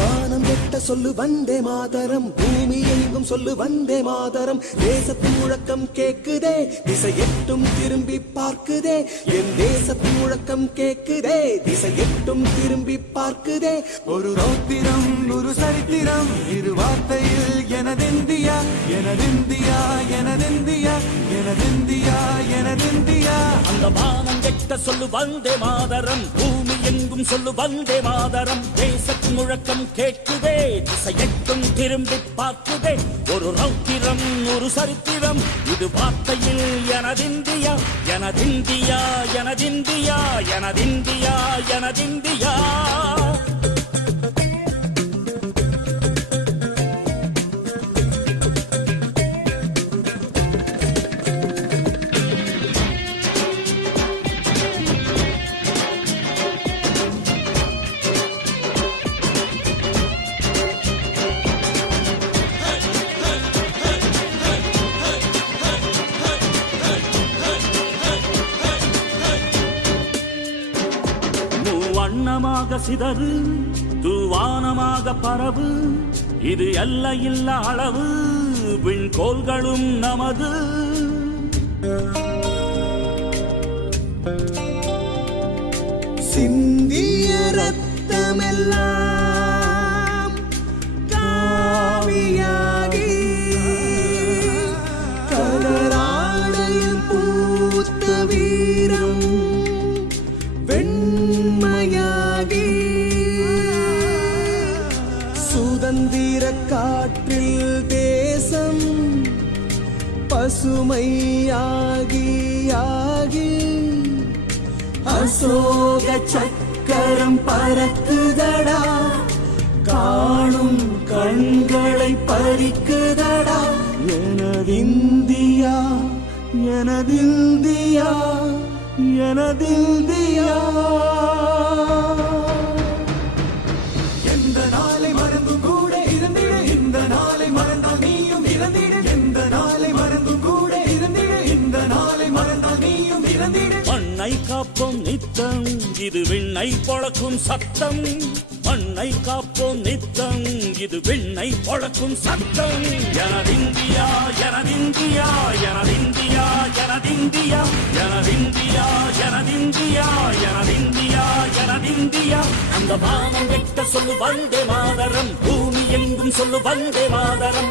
வானம் கெட்ட சொல்லு வந்தே மாதரம், பூமி எங்கும் சொல்லு வந்தே மாதரம். தேசத்தின் முழக்கம் கேக்குதே, திசை எட்டும் திரும்பி பார்க்குதே. என் தேசத்தின் முழக்கம் கேக்குதே, திசை எட்டும் திரும்பி பார்க்குதே. ஒரு ரௌத்திரம் ஒரு சரித்திரம், இரு வார்த்தையில் எனதிந்தியா எனதிந்தியா எனதிந்தியா எனதிந்தியா எனதிந்தியா. அந்த வானம் கெட்ட சொல்லு வந்தே மாதரம், பூமி எங்கும் சொல்லு வந்தே மாதரம். தேசத்தின் முழக்கம் கேட்குதே, திசை எட்டும் திரும்பி பார்க்குதே. ஒரு ரௌத்திரம் ஒரு சரித்திரம், இது வார்த்தையில் எனதிந்தியா எனதிந்தியா எனதிந்தியா எனதிந்தியா எனதிந்தியா. வண்ணமாக சிதறு தூவானமாக பரவு, இது எல்லையில்லா அளவு, விண்கோள்களும் நமது. சிந்திய ரத்தமெல்லாம் காவியாகி, கலராடையில் பூத்த வீரம் வெண்மையாகி, சுதந்திர காற்றில் தேசம் பசுமையாகி ஆகி, அசோக சக்கரம் பறக்குதடா, காணும் கண்களை பறிக்குதடா. எனதிந்தியா எனதிந்தியா எனதிந்தியா. எந்த நாளை மறந்தும் கூட இருந்திட, இந்த நாளை மறந்தால் நீயும் இறந்திட. எந்த நாளை மறந்தும் கூட இருந்திட, இந்த நாளை மறந்தால் நீயும் இறந்திட. மண்ணை காப்போம் நித்தம், இது விண்ணை பொழக்கும் சத்தம். மண்ணை காப்போம் நித்தம், இது விண்ணை பொழக்கும் சத்தம். எனதிந்தியா எனதிந்தியா எனதிந்தியா எனதிந்தியா எனதிந்தியா எனதிந்தியா எனதிந்தியா எனதிந்தியா. அந்த வானம் கெட்ட சொல்லு வந்தே மாதரம், பூமி எங்கும் சொல்லு வந்தே மாதரம்.